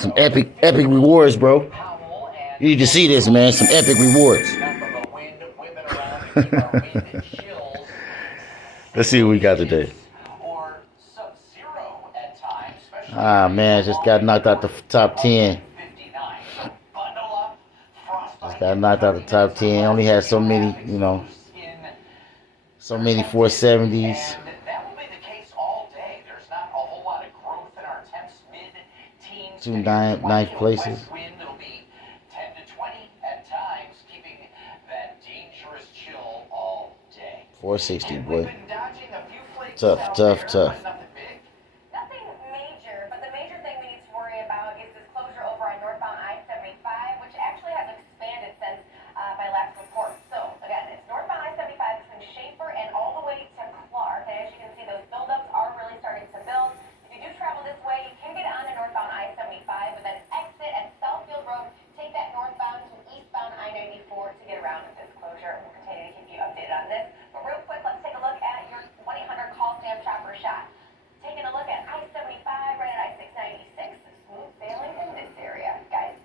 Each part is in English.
Some epic rewards, bro. You need to see this, man. Some epic rewards. Let's see what we got today. Ah, man, just got knocked out the top 10. Just got knocked out the top 10. Only had so many, so many 470s. Two ninth places. 460, boy. Tough. Nothing major, but the major thing we need to worry about is this closure over on northbound I-75, which actually has expanded since my last report. So, again, it's northbound I-75 between Schaefer and all the way to Clark. And as you can see, those buildups are really starting to build. If you do travel this way, you can get onto northbound I-75, but then exit at Southfield Road, take that northbound to eastbound I-94 to get around this closure. We'll continue to keep you updated on this. But real quick, let's take a look at your 1-800 call stamp chopper shot. Taking a look at I-75 right at I-696. Smooth sailing in this area, guys.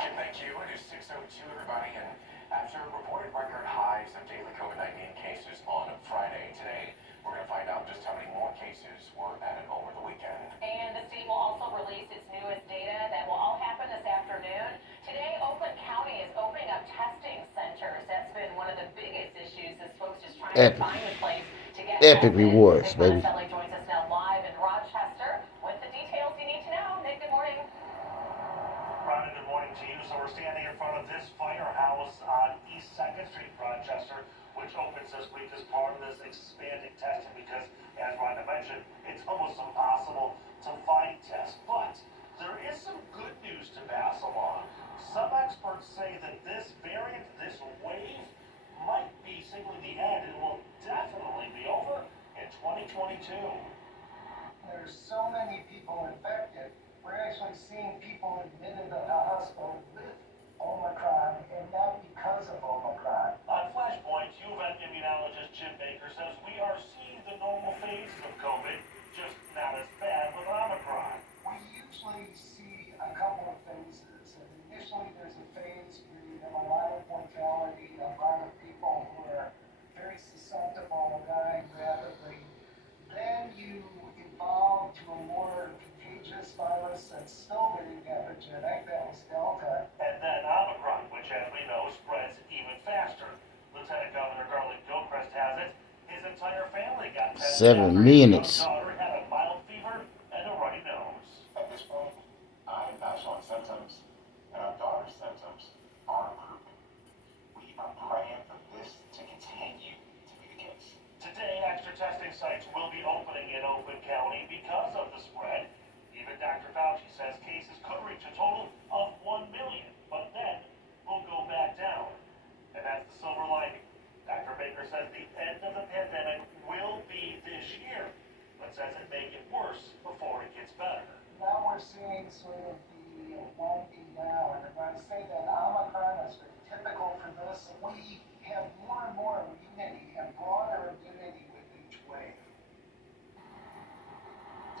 Jim, thank you. It is 6:02, everybody, and after reported record highs of daily COVID-19 cases on Friday, today we're going to find out just how many more cases were added over the weekend. And the state will also release its newest data. That will all happen this afternoon. Today, Oakland County is opening up testing centers. That's been one of the biggest issues, is folks just trying to find a place to get epic rewards, baby. Nick joins us now live in Rochester with the details you need to know. Nick, good morning. Rhonda, good morning to you. So we're standing in front of this firehouse on East 2nd Street, Rochester, which opens this week as part of this expanded testing because, as Rhonda mentioned, it's almost impossible to find tests. But there is some good news to pass along. Some experts say that this variant, this wave, might be simply the end and will definitely be over in 2022. There's so many people infected. We're actually seeing people admitted to the hospital with Omicron, and not because of Omicron. On Flashpoint, U of M immunologist Jim Baker says we are seeing the normal phases of COVID, just not as bad with Omicron. We usually see a couple of phases. And initially, there's a phase where you have a lot of mortality, a lot of people who are very susceptible, dying rapidly. Then you evolve to a more contagious virus that's still very pathogenic. That was Delta. And then Omicron, which, as we know, spreads even faster. Lieutenant Governor Garland Gilchrist has it. His entire family got tested. 7 minutes. His daughter had a mild fever and a runny nose. At this point, I am not showing symptoms, and our daughter's symptoms are improving. We are praying for this to continue to be the case. Today, extra testing sites will be opening in Oakland County because of the spread. Even Dr. Fauci says cases could reach a total of 1 million, but then we'll go back down. And that's the silver lining. Dr. Baker says the end of the pandemic will be this year, but says it may get worse before it gets better. Now we're seeing sort of the winding down. And when I say that Omicron is very typical for this, we have more and more immunity and broader immunity with each wave.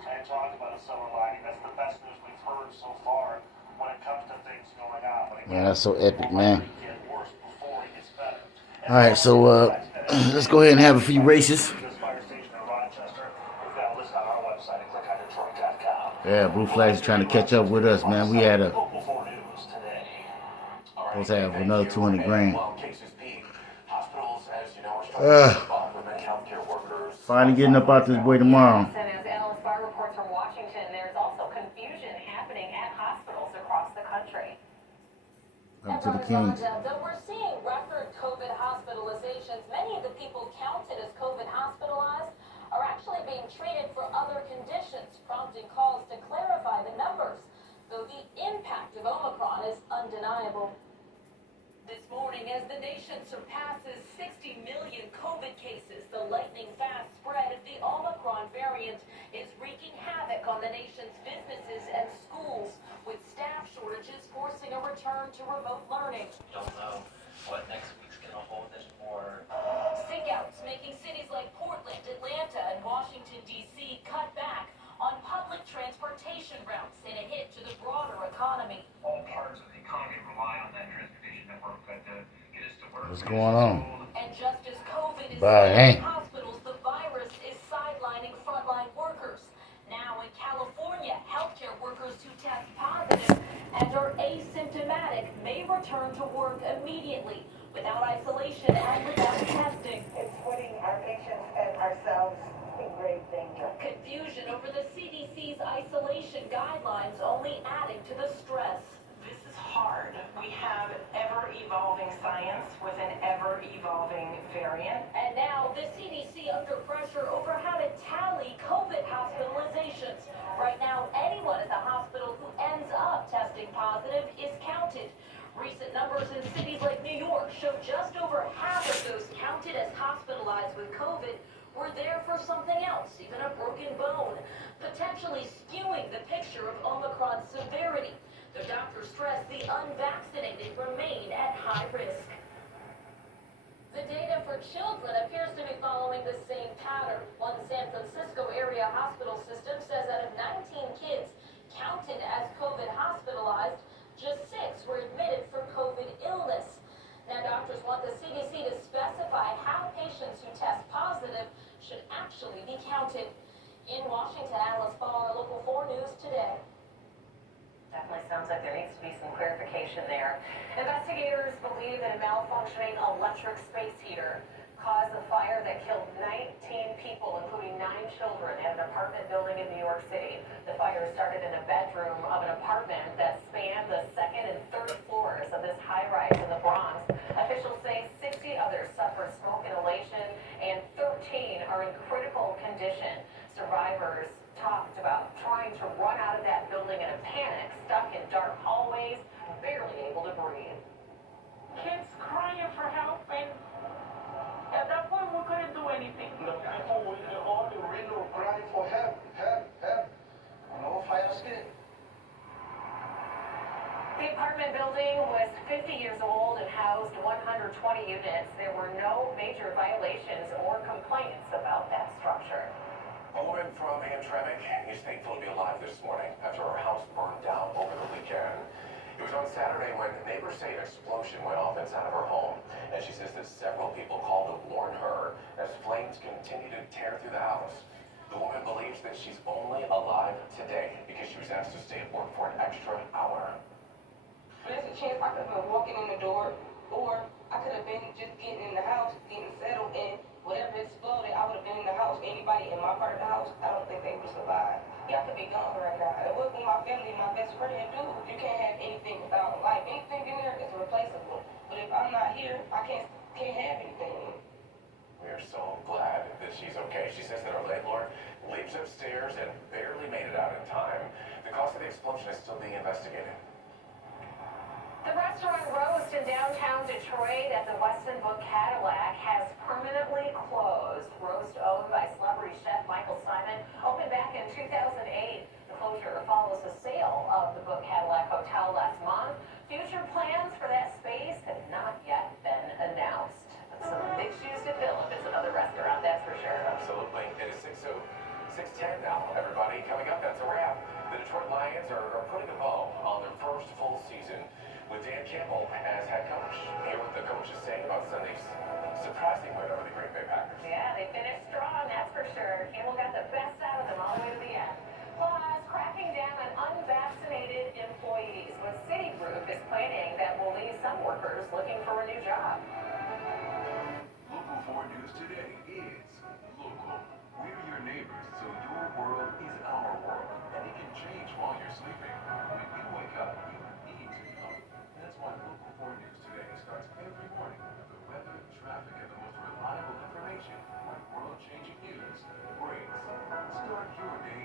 And talk about a silver lining. That's the best news we've heard so far when it comes to things going on. But Man, that's so epic, man. get worse before it gets better. All right, so let's go ahead and have a few races. This fire station in Rochester, we've got a list on our website at clickondetroit.com. Yeah, Blue Flags is trying to catch up with us, man. We had Local 4 News today. supposed to have another 200 grand. Well, cases peak. Hospitals, as you know, are struggling to keep up with many healthcare workers. Finally getting up out this way tomorrow. And as Analyst Bar reports from Washington, there's also confusion happening at hospitals across the country. Up to the king. Though we're seeing record COVID hospitalizations, many of the people counted as COVID hospitalized are actually being treated for other conditions, prompting calls to clarify the numbers, though the impact of Omicron is undeniable. This morning, as the nation surpasses 60 million COVID cases, the lightning-fast spread of the Omicron variant is wreaking havoc on the nation's businesses and schools, with staff shortages forcing a return to remote learning. Don't know what next week's gonna hold in for. Stickouts making cities like Portland, Atlanta, and Washington, D.C. cut back on public transportation routes and a hit to the broader economy. All parts of the economy rely on that transportation network to get us to work. What's going on? And just as COVID is Bye, in Hank. hospitals, the virus is sidelining frontline workers. Now in California, healthcare workers who test positive and are asymptomatic may return to work immediately without isolation and without testing. It's putting our patients and ourselves in grave danger. Confusion over the CDC's isolation guidelines only adding to the stress. This is hard. We have ever-evolving science with an ever-evolving variant. And now the CDC under pressure over how to tally COVID hospitalizations. Right now, anyone at the hospital who ends up testing positive is counted. Recent numbers in cities like New York show just over half of those counted as hospitalized with COVID were there for something else, even a broken bone, potentially skewing the picture of Omicron's severity. The doctors stress the unvaccinated remain at high risk. The data for children appears to be following the same pattern. One San Francisco area hospital system says out of 19 kids counted as COVID hospitalized, just 6 were admitted for COVID illness. Now doctors want the CDC to specify how patients who test positive should actually be counted. In Washington, Alice Ball, Local 4 News Today. Definitely sounds like there needs to be some clarification there. Investigators believe that a malfunctioning electric space heater caused the fire that killed 19 people, including 9 children, at an apartment building in New York City. The fire started in a bedroom of an apartment that spanned the second and third floors of this high-rise in the Bronx. Officials say 60 others suffered smoke inhalation and 13 are in critical condition. Survivors talked about trying to run out of that building in a panic, stuck in dark hallways, barely able to breathe. Kids crying for help, and at that point we couldn't do anything. The people with the all the window crying for help, help, help. No fire escape. The apartment building was 50 years old and housed 120 units. There were no major violations or complaints about that structure. A woman from Hamtramck is thankful to be alive this morning after her house burned down over the weekend. It was on Saturday when neighbors say an explosion went off inside of her home, and she says that several people called to warn her as flames continue to tear through the house. The woman believes that she's only alive today because she was asked to stay at work for an extra hour. There's a chance I could have been walking in the door, or I could have been just getting in the house, getting settled, and whatever exploded, I would have been in the house. Anybody in my part of the house, I don't think they would survive. Y'all could be gone right now. It would be my family, my best friend, dude. You can't have anything without life. Anything in there is replaceable. But if I'm not here, I can't have anything. We are so glad that she's okay. She says that her landlord leaves upstairs and barely made it out in time. The cause of the explosion is still being investigated. The restaurant Roast in downtown Detroit at the Weston Book Cadillac has permanently closed. Roast, owned by celebrity chef Michael Simon, opened back in 2008. The closure follows the sale of the Book Cadillac Hotel last month. Future plans for that space have not yet been announced. Some big shoes to fill if it's another restaurant, that's for sure. Absolutely. It is 6:10 now, everybody. Coming up, that's a wrap. The Detroit Lions are putting a bow on their first full season with Dan Campbell as head coach. Hear what the coach is saying about Sunday's surprising win over the Green Bay Packers. Yeah, they finished strong, that's for sure. Campbell got the best out of them all the way to the end. Plus, cracking down on unvaccinated employees. But Citigroup is planning that will leave some workers looking for a new job. Local 4 News Today is local. We're your neighbors, so your world is our world. And it can change while you're sleeping. When you wake up, you need to know. That's why Local 4 News Today starts every morning with the weather, traffic, and the most reliable information when world-changing news breaks. Start your day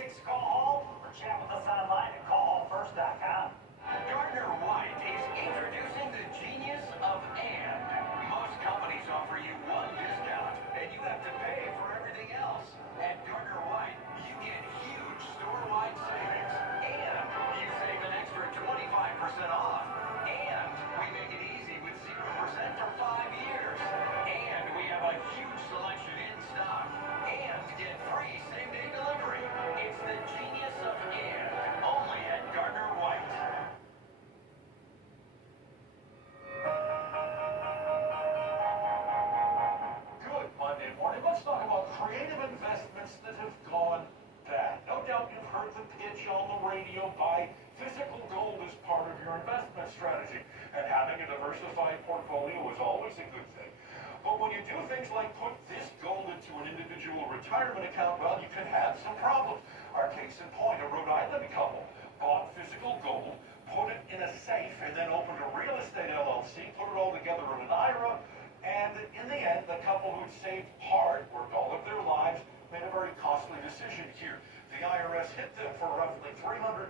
866 Call Hall or chat with us online at callhallfirst.com. Gardner White is introducing the genius of and. Most companies offer you one discount, and you have to pay for everything else. At Gardner White, you get huge store-wide savings, and you save an extra 25% off. And we make it easy with 0% for 5 years. And we have a huge selection in stock. And get free same-day delivery. It's the genius of and, only at Gardner White. Good Monday morning. Let's talk about creative investments that have gone bad. No doubt you've heard the pitch on the radio: buy physical gold as part of your investment strategy. And having a diversified portfolio is always a good thing. But when you do things like put this gold into an individual retirement account, well, you can have some problems. Our case in point, a Rhode Island couple bought physical gold, put it in a safe, and then opened a real estate LLC, put it all together in an IRA, and in the end, the couple who'd saved hard, worked all of their lives, made a very costly decision here. The IRS hit them for roughly $350,000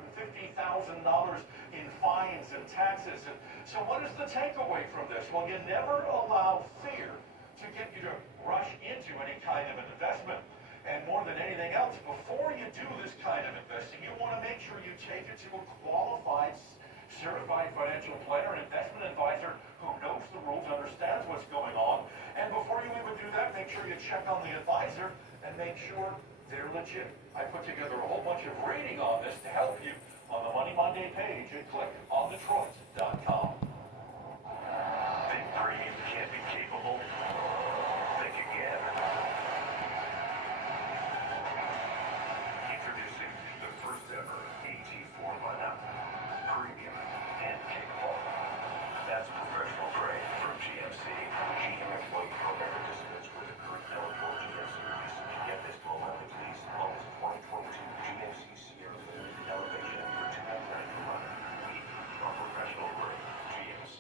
in fines and taxes. And so what is the takeaway from this? Well, you never allow fear to get you to rush into any kind of an investment. And more than anything else, before you do this kind of investing, you want to make sure you take it to a qualified, certified financial planner, an investment advisor who knows the rules, understands what's going on. And before you even do that, make sure you check on the advisor and make sure they're legit. I put together a whole bunch of reading on this to help you on the Money Monday page at clickondetroit.com. Think dream can't be capable? Think again. Introducing the first ever AT4 lineup. Premium and capable. That's professional grade from GMC. GM employee program participants with a current eligible GMC lease can get this low-mileage lease on this 2022 GMC Sierra Limited Elevation for $299 per month. We are professional grade GMC.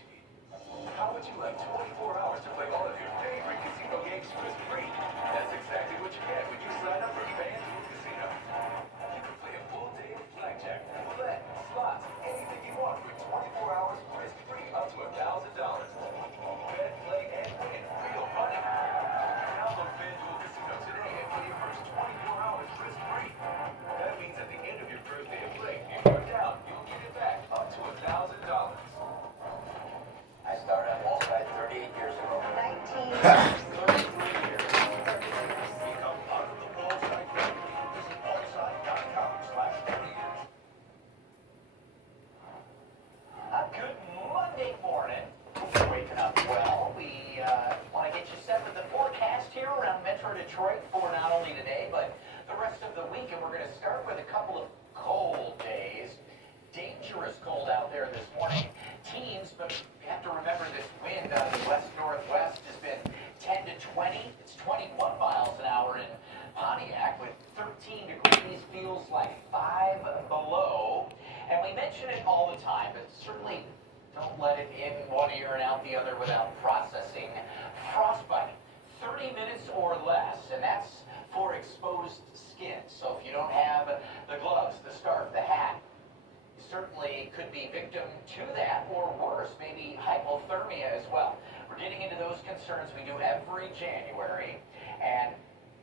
How would you like 24 hours to play all of your favorite casino games risk-free? That's exactly what you get when you sign up for FanDuel Casino. You can play a full day of blackjack, roulette, slots, anything you want for 24 hours risk-free up to $1,000. Bet, play, and win real money. Download FanDuel Casino today and play your first 24 hours risk-free. That means at the end of your first day of play, if you're down, you'll get it back up to $1,000. I started on Wall Street 38 years ago. 19 years. Become part of the Wallside family. Visit wallside.com/30 years. Good Monday morning. Hope you're waking up well. We want to get you set with the forecast here around Metro Detroit for not only today, but the rest of the week. And we're going to start with a couple of cold days. Dangerous cold out there this morning. Teams, but you have to remember this wind out of the west-northwest has been 10 to 20. It's 21 miles an hour in Pontiac with 13 degrees, feels like 5 below. And we mention it all the time, but certainly don't let it in one ear and out the other without processing. Frostbite, 30 minutes or less, and that's for exposed skin. So if you don't have the gloves, the scarf, the hat, you certainly could be victim to that, or worse, maybe hypothermia as well. We're getting into those concerns we do every January, and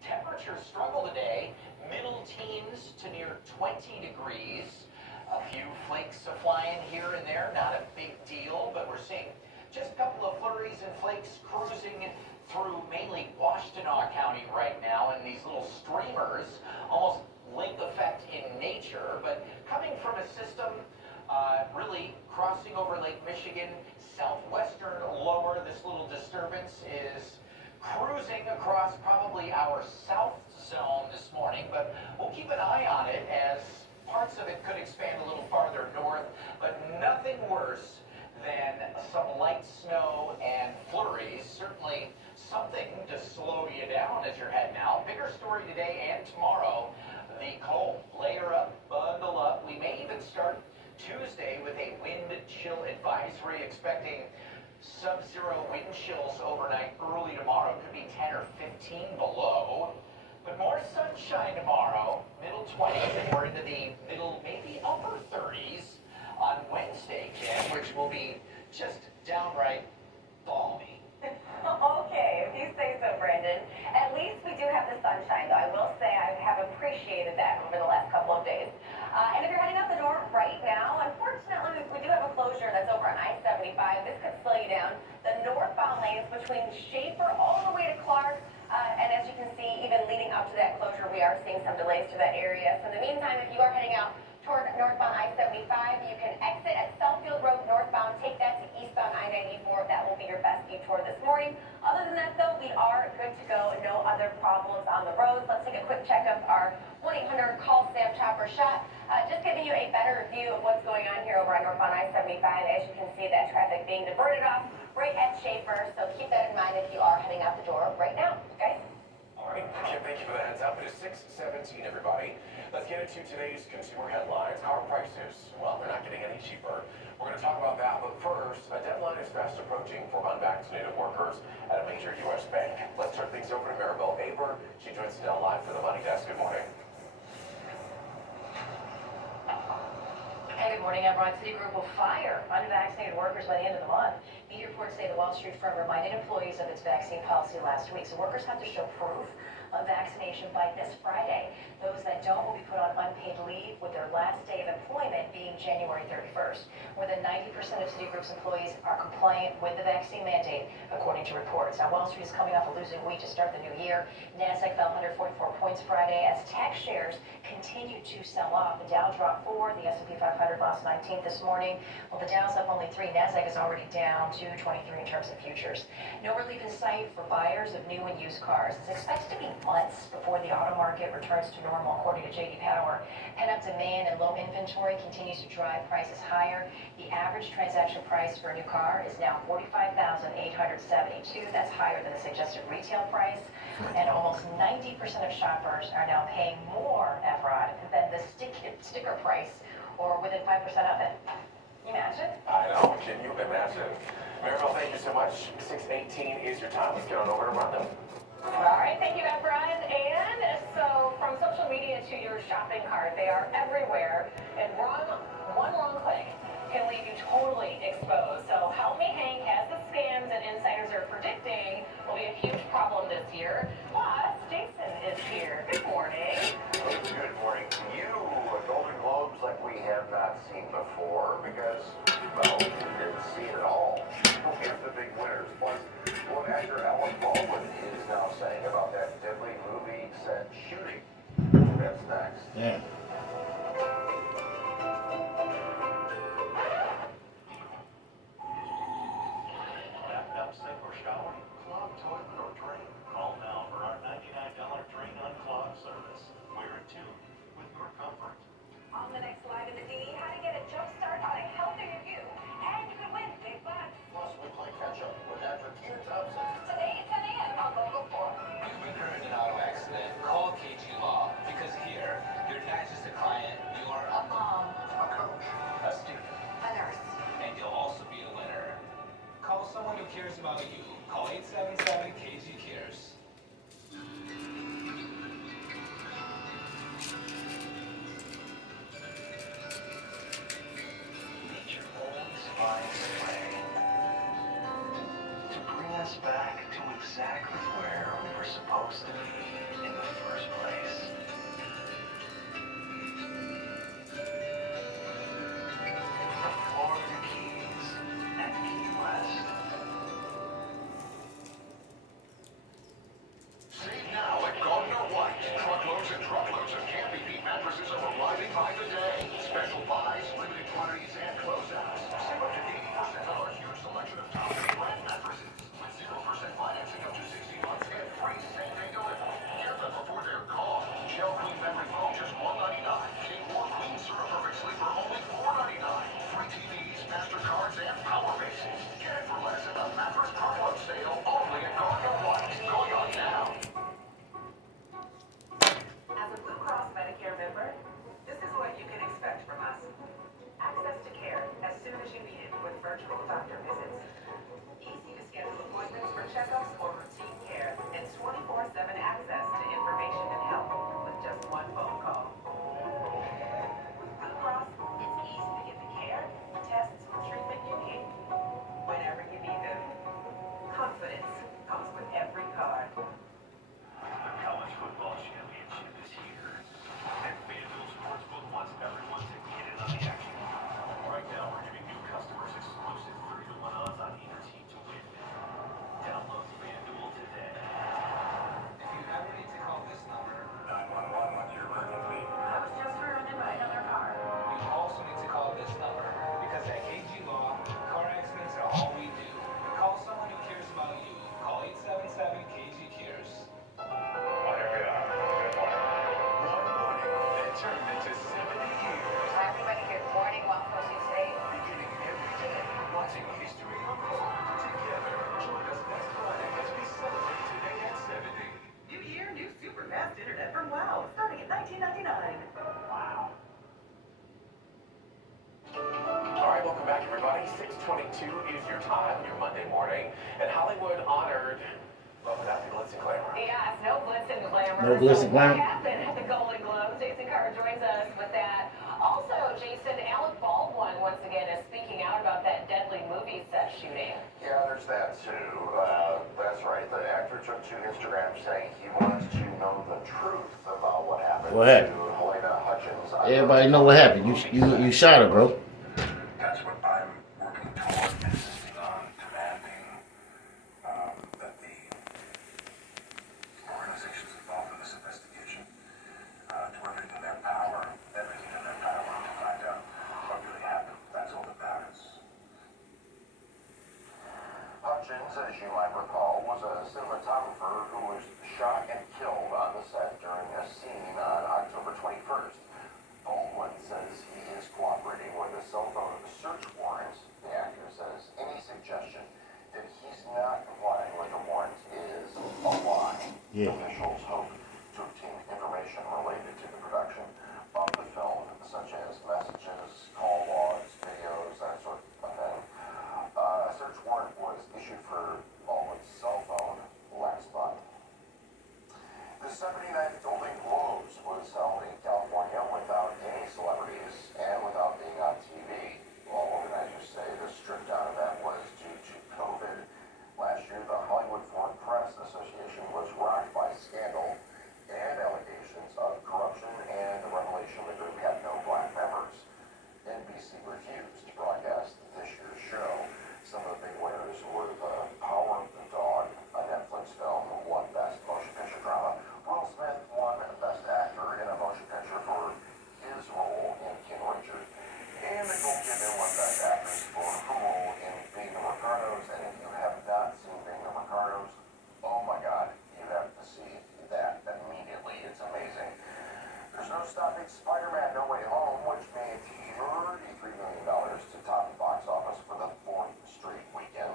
temperatures struggle today, middle teens to near 20 degrees. A few flakes flying here and there, not a big deal, but we're seeing just a couple of flurries and flakes cruising through mainly Washtenaw County right now, and these little streamers, almost lake effect in nature, but coming from a system really crossing over Lake Michigan, southwestern lower. This little disturbance is cruising across probably our south zone this morning, but we'll keep an eye on it as parts of it could expand a little farther north, but nothing worse than some light snow and flurries. Certainly something to slow you down as you're heading out. Bigger story today and tomorrow, the cold. Layer up, bundle up. We may even start Tuesday with a wind chill advisory, expecting sub-zero wind chills overnight early tomorrow. Could be 10 or 15 below. But more sunshine tomorrow, middle 20s, and we're into the middle, maybe upper 30s on Wednesday, Kim, which will be just downright balmy. Okay, if you say so, Brandon. At least we do have the sunshine, though. I will say I have appreciated that over the last couple of days. And if you're heading out the door right now, unfortunately, we do have a closure that's over on I-75. This could slow you down. The northbound lanes between Schaefer all the way to Clark. And as you can see, even leading up to that closure, we are seeing some delays to that area. So in the meantime, if you are heading out toward northbound I-75, you can exit at Southfield Road northbound, take that to eastbound I-94. That will be your best detour this morning. Other than that, though, we are good to go. No other problems on the roads. Let's take a quick check of our 1-800 call Sam Chopper shot. Just giving you a better view of what's going on here over on northbound I-75. As you can see, that traffic being diverted off right at Schaefer. So keep that in mind if you are heading out the door right now, guys. All right, Kim, thank you for the heads up. It is 6:17, everybody. Let's get into today's consumer headlines. Car prices, well, they're not getting any cheaper. We're going to talk about that, but first, a deadline is fast approaching for unvaccinated workers at a major U.S. bank. Let's turn things over to Maribel Aber. She joins us now live for the Money Desk. Good morning. Hey, good morning. I'm Ron. Citigroup will fire unvaccinated workers by the end of the month. Media reports say the Wall Street firm reminded employees of its vaccine policy last week. So workers have to show proof of vaccination by this Friday. Those that don't will be put on unpaid leave, with their last day of employment being January 31st. More than 90% of Citigroup's employees are compliant with the vaccine mandate, according to reports. Now, Wall Street is coming off a losing week to start the new year. NASDAQ fell 144 points Friday as tech shares continued to sell off. The Dow dropped 4. The S&P 500 lost 19th this morning. Well, the Dow's up only 3. NASDAQ is already down 223 in terms of futures. No relief in sight for buyers of new and used cars. It's expected to be months before the auto market returns to normal, according to J.D. Power. Pent-up demand and low inventory continues to drive prices higher. The average transaction price for a new car is now $45,872. That's higher than the suggested retail price. And almost 90% of shoppers are now paying more, Efrod, than the sticker price, or within 5% of it. Can you imagine? I know. Can you imagine? Maribel, thank you so much. 6:18 is your time. Let's get on over to Rhonda. All right, thank you, Efron. And so from social media to your shopping cart, they are everywhere. And one wrong click can leave you totally exposed. So Help Me Hank has the scams that insiders are predicting will be a huge problem this year. Plus, Jason is here. Good morning. Good morning to you. Golden Globes like we have not seen before because, well, we didn't see it at all. Here's the big winners. Plus, what actor Alec Baldwin is now saying about that deadly movie set shooting. That's next. Yeah. Backed up, sink, or shower? Clogged toilet or drain? Call now for our $99 drain unclog service. We're in tune with your comfort. On the next slide in the D, how to get a jump start on a healthier you. And you can win big bucks. Plus, we play catch up with actor Tina Thompson. Today at 10 a.m. on Local 4. You've been hurt in an auto accident. Call KG Law, because here, you're not just a client, you're A mom. A coach. a student. A nurse. And you'll also be a winner. Call someone who cares about you. Call 877 KG Cares. Nature always finds a way to bring us back to exactly where we were supposed to be in the first place. The Florida Keys and Key West. Save now at Gardner White. Truckloads and truckloads of Campy Beat mattresses are arriving by the day. Special buys, limited quantities, and closeouts. Save up to 80% on our huge selection of top brand mattresses. With 0% financing up to 60 months and free same-day delivery. Get them before they're gone. Gel Queen Memory Foam just $199. King or Queen Syrup Perfect Sleeper only $499. Free TVs, MasterCards, and Power Bases. Get it for less at the Mattress Truckload Sale only at Gardner White. Going on now. As a Blue Cross Medicare member, this is what you can expect from us. Access to care as soon as you need it with virtual doctor visits. Easy to schedule appointments for checkups or routine care, and 24/7 access to information and 6:22 is your time, your Monday morning, and Hollywood honored, well, without the glitz and glamour. Yes, no glitz and glamour. No glitz and glamour. What happened at the Golden Globes? Jason Carr joins us with that. Also, Jason, Alec Baldwin once again is speaking out about that deadly movie set shooting. Yeah, there's that too. That's right. The actor took to Instagram saying he wants to know the truth about what happened What happened? to Helena Hutchins. Everybody know what happened. You shot her, bro. That's what I'm working toward, insisting on, demanding that the organizations involved in this investigation do everything in their power to find out what really happened. That's all that matters. Hutchins, as you might recall, was a cinematographer who was shot and killed on the set during a scene on October 21st. Baldwin says he is cooperating with a cell phone search warrant. The actor says any suggestion that he's not complying with the warrant is a lie. Yeah. Officials hope to obtain information related to the production of the film, such as messages, call logs, videos, that sort of thing. A search warrant was issued for Baldwin's cell phone last month. The 79th Golden Globes was held in California without any celebrities and without being on TV. Well, organizers say the stripped-down event was due to COVID. Last year, the Hollywood Foreign Press Association was rocked by scandal and allegations of corruption and the revelation the group had no black members. NBC refused to broadcast this year's show. Some of the big winners were The Power of the Dog, a Netflix film, won Best Motion Picture Drama. Will Smith won Best Actor in a Motion Picture for his role in King Richard. And Nicole Kidman won Best Actress for her role in Being the Ricardos. And if you have not seen Being the Ricardos, oh my God, you have to see that immediately. It's amazing. There's no stopping Spider-Man No Way Home, which made $33 million to top the box office for the fourth straight weekend.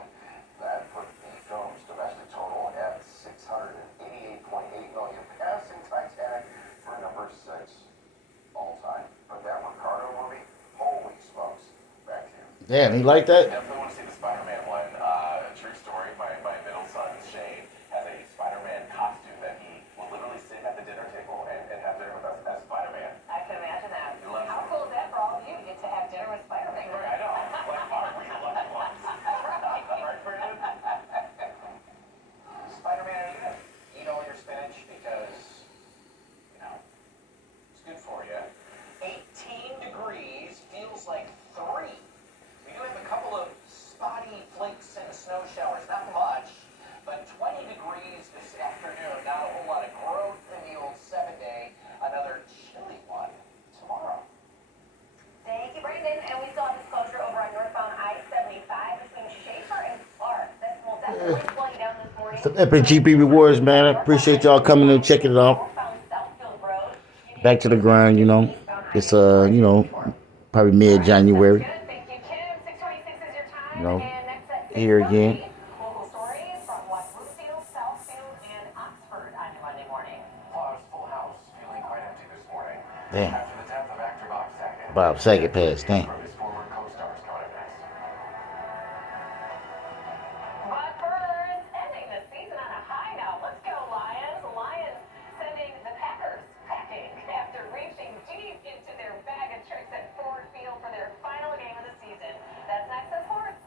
That put the film's domestic total at $688.8 million, passing Titanic for number 6 all time. But that Ricardo movie, holy smokes, back to you. Damn, he like that? Definitely want to see the Spider-Man one. True story, my middle son, Shane, has a Spider-Man costume that he will literally sit at the dinner table and have dinner with us as Spider-Man. I can imagine that. He loves How it. cool is that for all of you to get to have dinner with Spider-Man? I know. Like our real loved ones. Right, Brandon? Spider-Man, are you gonna eat all your spinach because, it's good for you? 18 degrees feels like 3. We do have a couple of spotty flakes and snow showers, not much, but 20 degrees this afternoon. Not a whole lot of growth in the old 7-day. Another chilly one tomorrow. Thank you, Brandon. And we still have this closure over on northbound I-75 between Schaefer and Clark. This will definitely slow you down this morning. Some epic GP rewards, man. I appreciate y'all coming and checking it out. Northbound Southfield Road. Back to the grind, It's probably mid-January. Good. Thank you, Kim. 626 is your time. You know, And next at here 6:30, again. local stories from West Bloomfield, Southfield, and Oxford on your Monday morning. Full house, feeling quite empty this morning. Damn. After the death of actor Bob Saget. Bob Saget passed, damn. From his former co-stars coming up next. But first, ending the season on a high note. Let's go, Lions. The Lions sending the Packers packing after reaching deep into their bag of tricks at Ford Field for their final game of the season. That's next in sports.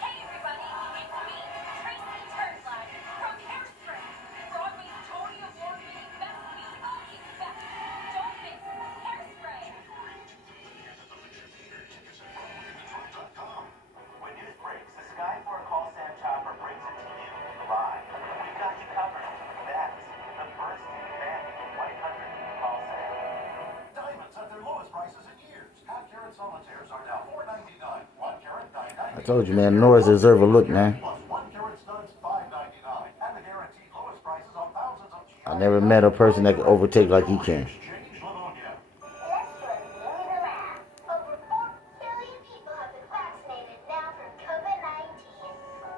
Hey everybody, it's me, Tracy Turnflag from Hairspray, Broadway's Tony Award-winning Best Musical Effect. Don't miss Hairspray. When news breaks, the Sky for a Call Sam Chopper brings it to you live. We've got you covered. That's the first event in 100 Call Sam. Diamonds at their lowest prices in years. Half-carat solitaires are now $4.99. 1-carat $9.99. I told you, man, Norris deserve a look, man. Plus 1-carat studs $5.99. And the guaranteed lowest prices on thousands of GI. I never met a person that could overtake like he can. Exchange Livonia. Over 4 billion people have been vaccinated now from COVID-19.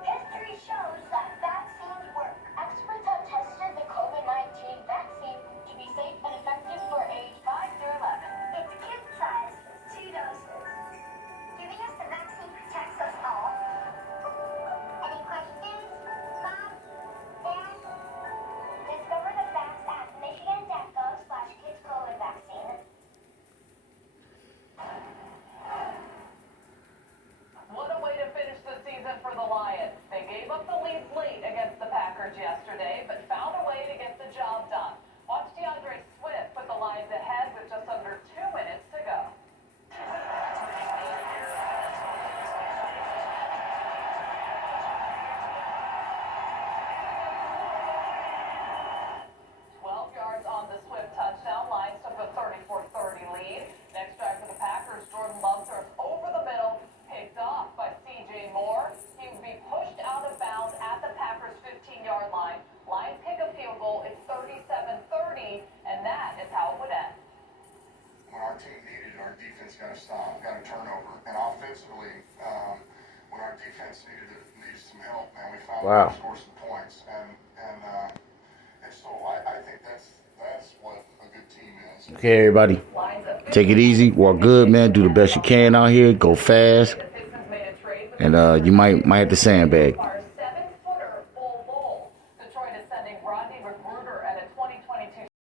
History shows that vaccines work. Experts have tested the COVID-19 vaccine to be safe and effective for age 5 through 11. It's kid-sized with 2 doses. field goal. It's 37-30, and that is how it would end. When our team needed it, our defense got a stop, got a turnover. And offensively, when our defense needed some help, man, we found a way to score some points. And so I think that's what a good team is. Okay, everybody. Take it easy. Walk good, man. Do the best you can out here. Go fast. And you might have to sandbag.